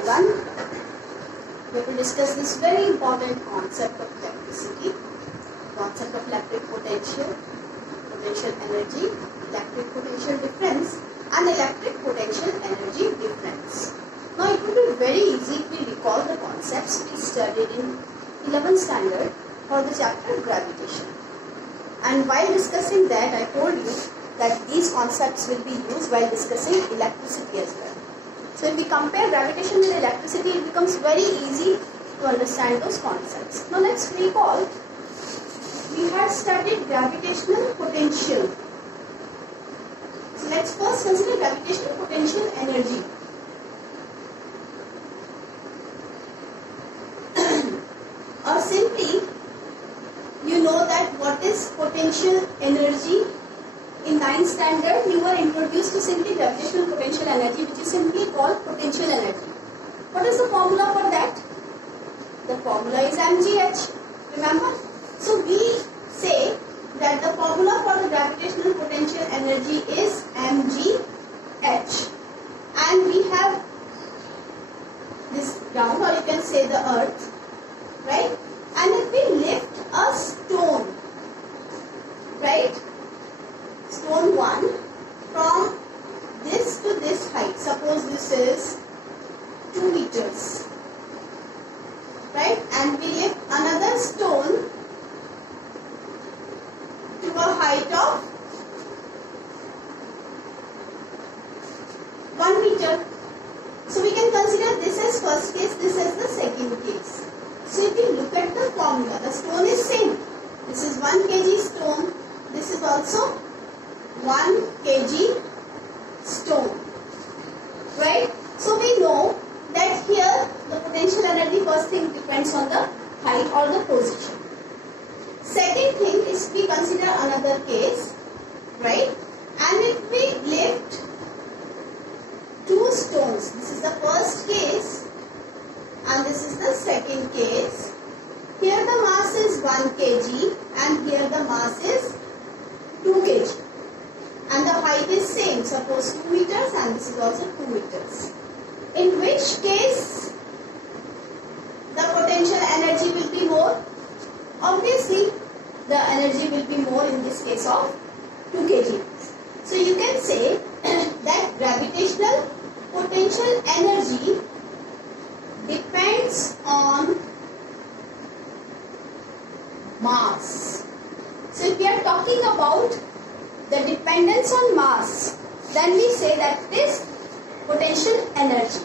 everyone. We will discuss this very important concept of electricity, concept of electric potential, potential energy, electric potential difference and electric potential energy difference. Now it will be very easy if we recall the concepts we studied in 11th standard for the chapter gravitation. And while discussing that, I told you that these concepts will be used while discussing electricity as well. So if we compare gravitation with electricity, it becomes very easy to understand those concepts. Now let's recall. We had studied gravitational potential. So let's first consider gravitational potential energy. Or simply, you know that what is potential energy. In 9th standard, you were introduced to simply gravitational potential energy, which is simply called potential energy. What is the formula for that? The formula is mgh. Remember? So we say that the formula for the gravitational potential energy is mgh. And we have this ground, or you can say the earth, right? And if we lift a stone, right? Stone 1 from this to this height. Suppose this is 2 meters, right? And we lift another stone to a height of 1 meter. So we can consider this as first case, this as the second case. So if you look at the formula, the stone is same. This is 1 kg stone. This is also 1 kg stone, right? So we know that here the potential energy, first thing, depends on the height or the position. Second thing is we consider another case, right? And if we lift 2 stones, this is the first case and this is the second case. Here the mass is 1 kg and here the mass is 2 kg. And the height is same, suppose 2 meters and this is also 2 meters. In which case the potential energy will be more? Obviously the energy will be more in this case of 2 kg. So you can say that gravitational potential energy depends on mass. So if we are talking about the dependence on mass, then we say that it is potential energy.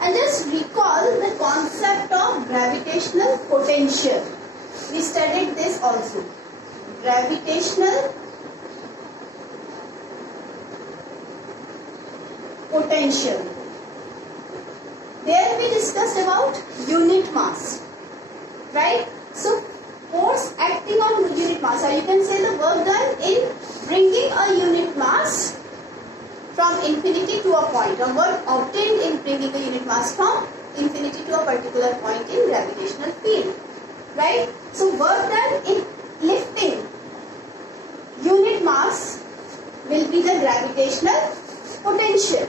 And just recall the concept of gravitational potential. We studied this also. Gravitational potential. There we discussed about unit mass, right? So force acting on unit mass, or you can say the work done in bringing a unit mass from infinity to a point, or work obtained in bringing a unit mass from infinity to a particular point in gravitational field, right? So work done in lifting unit mass will be the gravitational potential,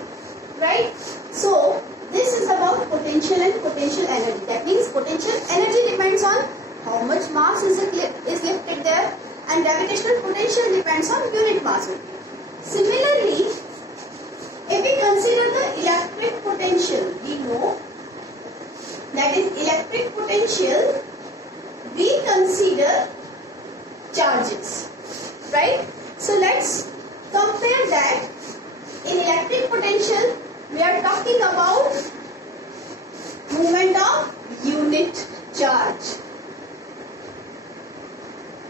right? So this is about potential and potential energy. That means potential energy depends on how much mass is lifted there, and gravitational potential depends on unit mass. Similarly, if we consider the electric potential, we know that in electric potential we consider charges, right? So let's compare that. In electric potential we are talking about movement of unit charge.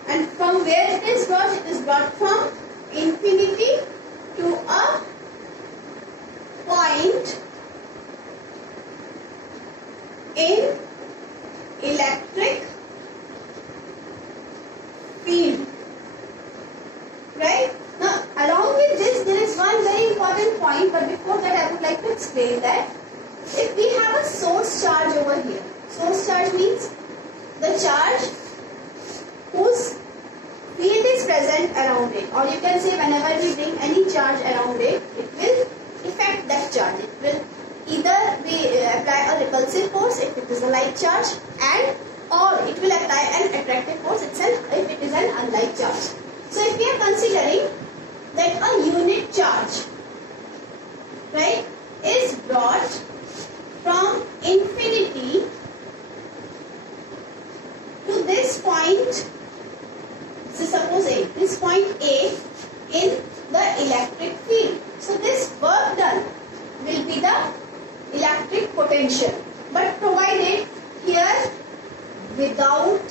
And from where it is brought from infinity to a point in electric field, right? Now along with this there is one very important point, but before that I would like to explain that if we have a source charge over here, source charge means the charge whose field is present around it, or you can say whenever we bring any charge around it, it will affect that charge. It will either we apply a repulsive force if it is a like charge, and or it will apply an attractive force itself if it is an unlike charge. So if we are considering that a unit charge, right, is brought from infinity to this point, so suppose A, this point A in the electric field. So this work done will be the electric potential, but provided here without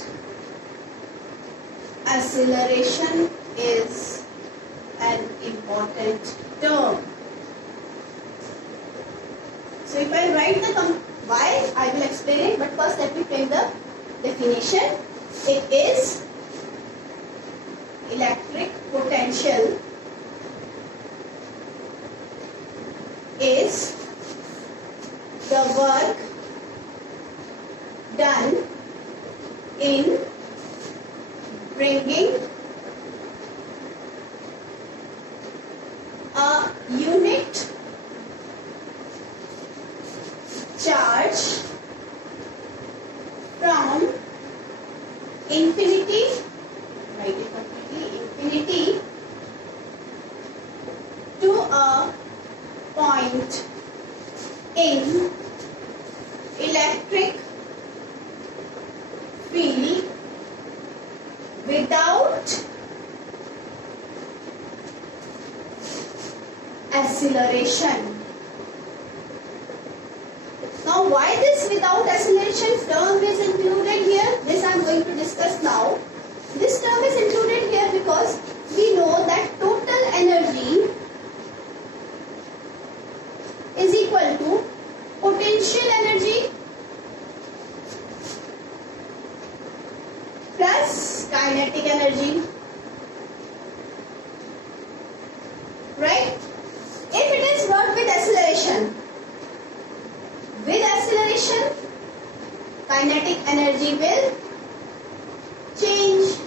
acceleration is an important term. So if I write the why, I will explain it, but first let me frame the definition. It is electric potential is the work done in bringing a unit charge from infinity, write it completely, infinity to a point in electric field without acceleration. Now why this without acceleration term is included here? This I am going to discuss now. This term is included here because we know that total energy is equal to potential energy plus kinetic energy, right? If it is work with acceleration, kinetic energy will change.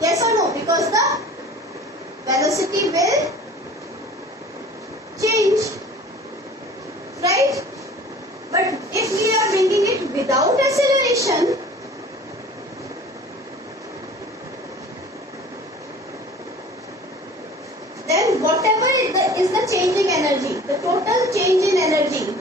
Yes or no? Because the velocity will change, right? But if we are bringing it without acceleration, then whatever is the changing energy, the total change in energy,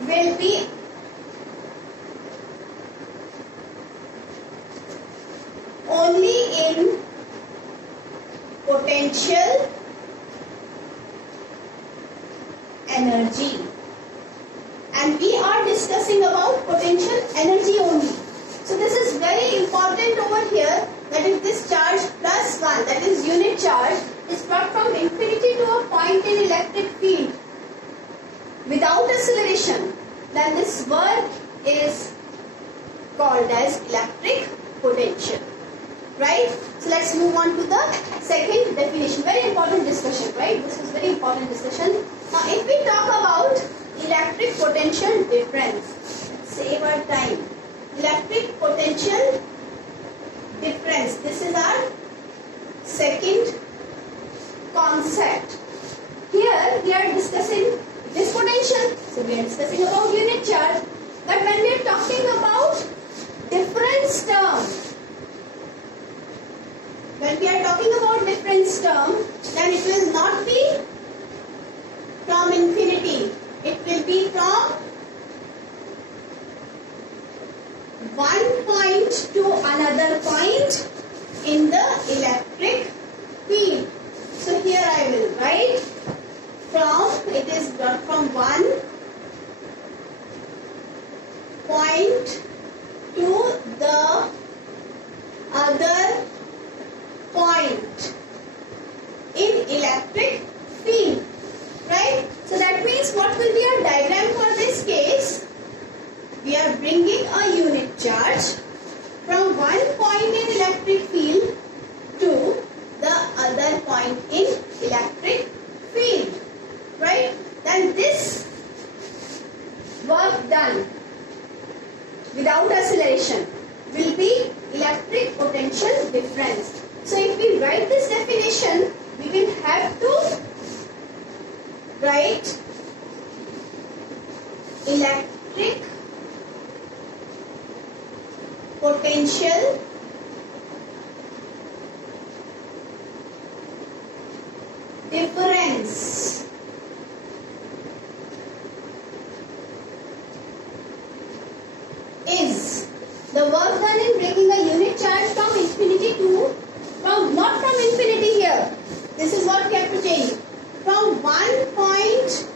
will be only in potential energy, and we are discussing about potential energy only. So this is very important over here, that if this charge plus 1, that is unit charge, is brought from infinity to a point in electric field without acceleration, then this work is called as electric potential, right? So let's move on to the second definition. Very important discussion, right? This is very important discussion. Now if we talk about electric potential difference, save our time. Electric potential difference, this is our second concept. Here we are discussing this potential, so we are discussing about unit charge, but when we are talking about difference term, then it will not be from infinity, it will be from one point to another point in the electric field. So here I will write from, it is brought from one point to the other point in electric field, right? So that means what will be our diagram for this case? We are bringing a unit charge from one point in electric field to the other point in electric field, right? Then this work done without acceleration will be electric potential difference. So if we write this definition, we will have to write electric potential difference is the work done in bringing a unit charge from infinity to, not from infinity here. This is what we have to change. From one point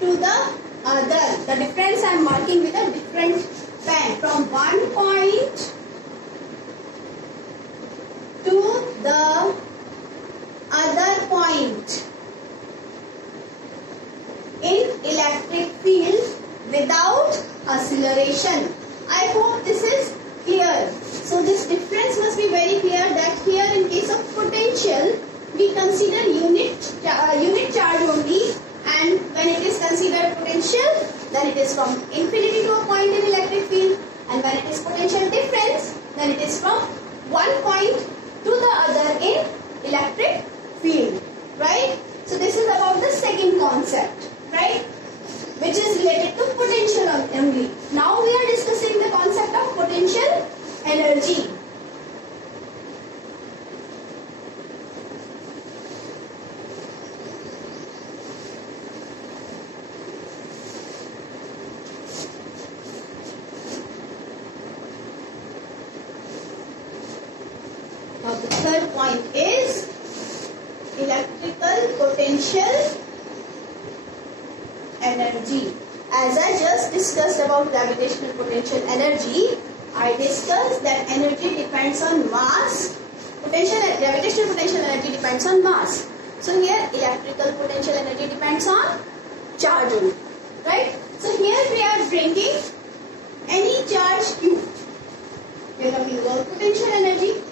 to the other. The difference I am marking with a different pen. From one point to the other point in electric field without acceleration. I hope this is clear. So this difference must be very clear, that here in case of potential we consider unit charge only, and when it is considered potential then it is from infinity to a point in electric field, and when it is potential difference then it is from one point to the other in electric field, right? So this is about the second concept, right, which is related to potential only. Now we are discussing the concept of potential energy. Now the third point is electrical potential energy. As I just discussed about gravitational potential energy, I discussed that energy depends on mass. Gravitational potential energy depends on mass. So here electrical potential energy depends on charge only, right? So here we are bringing any charge Q. We are talking about potential energy,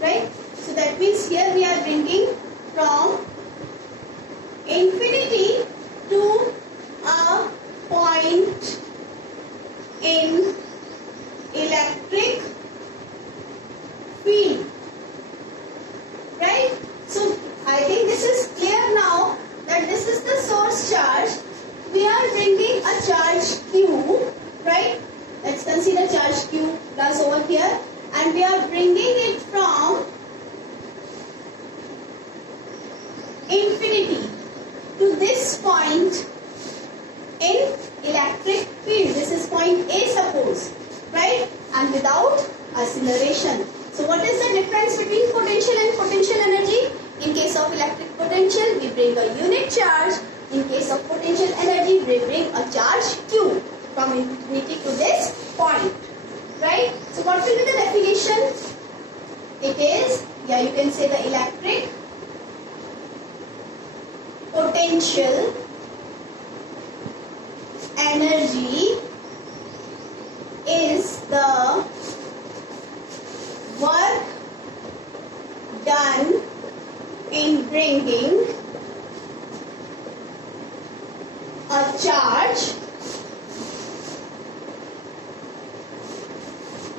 right? So that means here we are bringing from infinity to a point in electric field, right? So I think this is clear now that this is the source charge. We are bringing a charge Q, right? Let's consider charge Q plus over here, and we are bringing it from infinity to this point in electric field. This is point A, suppose, right? And without acceleration. So what is the difference between potential and potential energy? In case of electric potential, we bring a unit charge. In case of potential energy, we bring a charge Q from infinity to this point, right? So what will be the definition? It is, yeah, you can say the electric potential energy is the work done in bringing a charge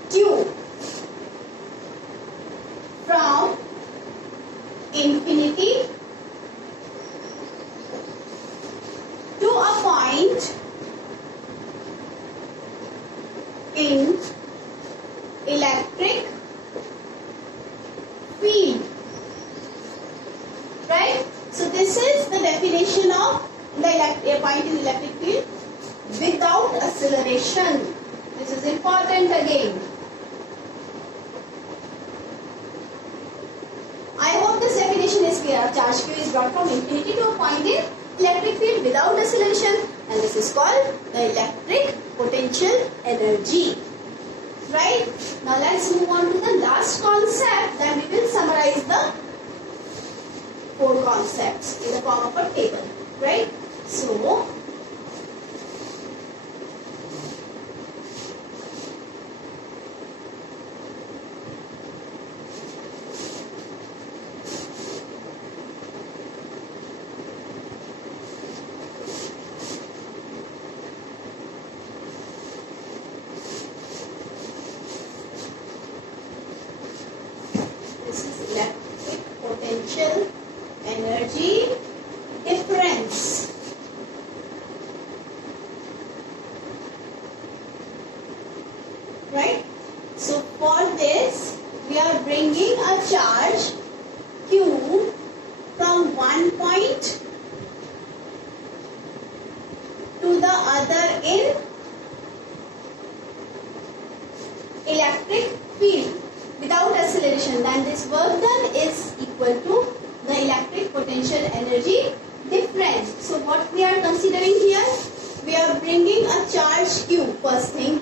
Q from infinity to a point in electric field, right? So this is the definition of a point in electric field without acceleration. This is important again. I hope this definition is clear. Charge Q is brought from infinity to a point in electric field without acceleration, and this is called the electric potential energy, right? Now let's move on to the last concept. Then we will summarize the four concepts in the form of a table, right? So right? So for this, we are bringing a charge Q from one point to the other in electric field without acceleration. Then this work done is equal to the electric potential energy difference. So what we are considering here, we are bringing a charge Q first thing.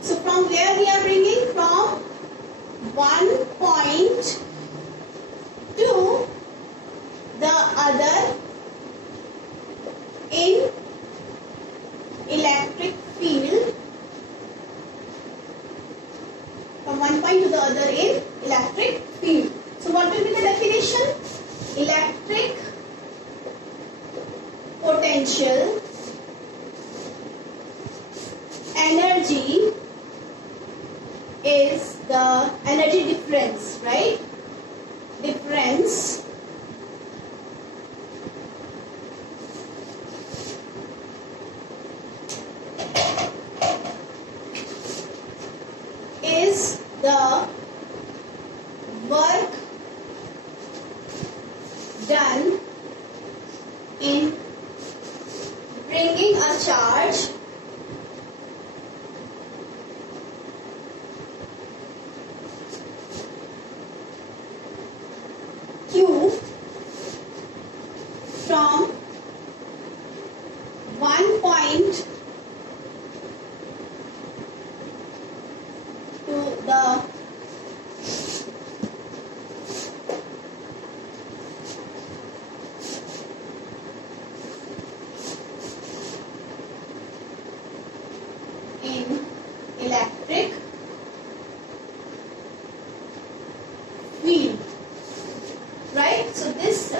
So from where we are bringing? From one point to the other in electric field. From one point to the other in electric field. So what will be the definition? Electric potential energy is the energy difference, right? Difference is the work done in bringing a charge Q from one point to the in electric field, right? So this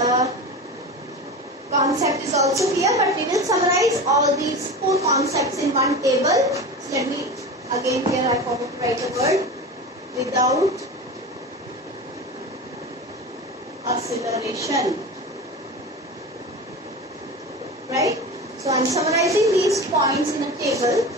concept is also clear, but we will summarize all these four concepts in one table. So let me again, here I forgot to write the word without acceleration, right? So I am summarizing these points in a table.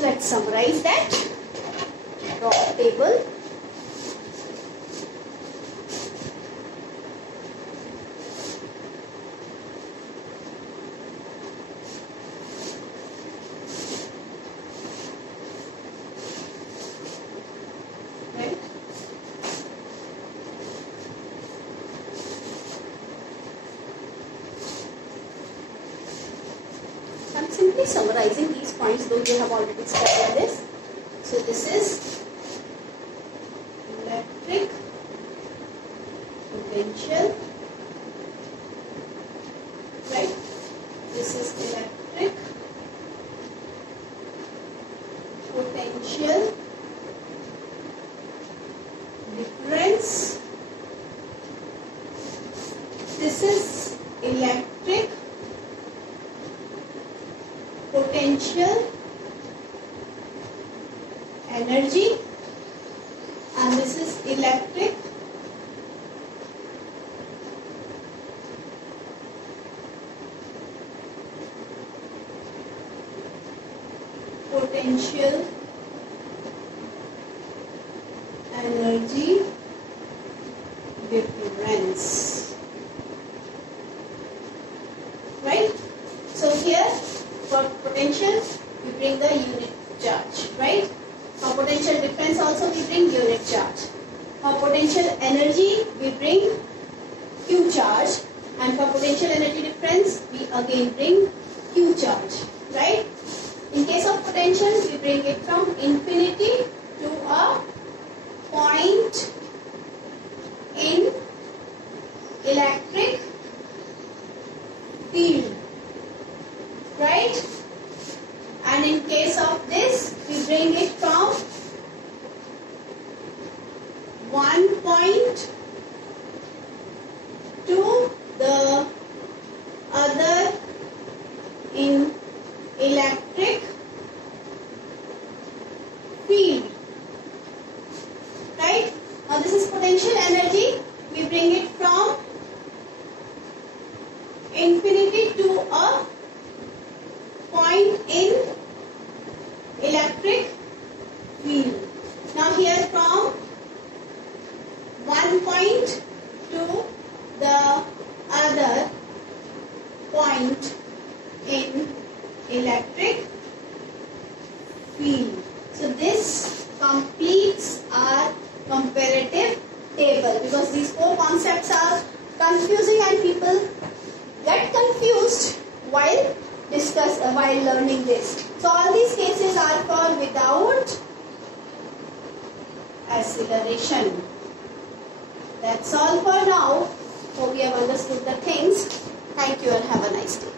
Let's summarize that. Draw a table. Right. I'm simply summarizing these points, though you have already studied this. So this is electric potential, right? This is electric potential difference. This is electric potential energy, and this is electric potential energy difference, right? So here for potential we bring the unit charge, right? For potential difference also we bring unit charge. For potential energy we bring Q charge, and for potential energy difference we again bring Q charge, right? In case of potential we bring it from infinity to a point in electric field, right? And in case of this, we bring it from one point to the other in electric field, right? Now this is potential energy. We bring it from infinity to a point in electric field. Now here from one point to the other point in electric field. So this completes our comparative table, because these four concepts are confusing and people get confused while learning this. So all these cases are for without acceleration. That's all for now. Hope you have understood the things. Thank you and have a nice day.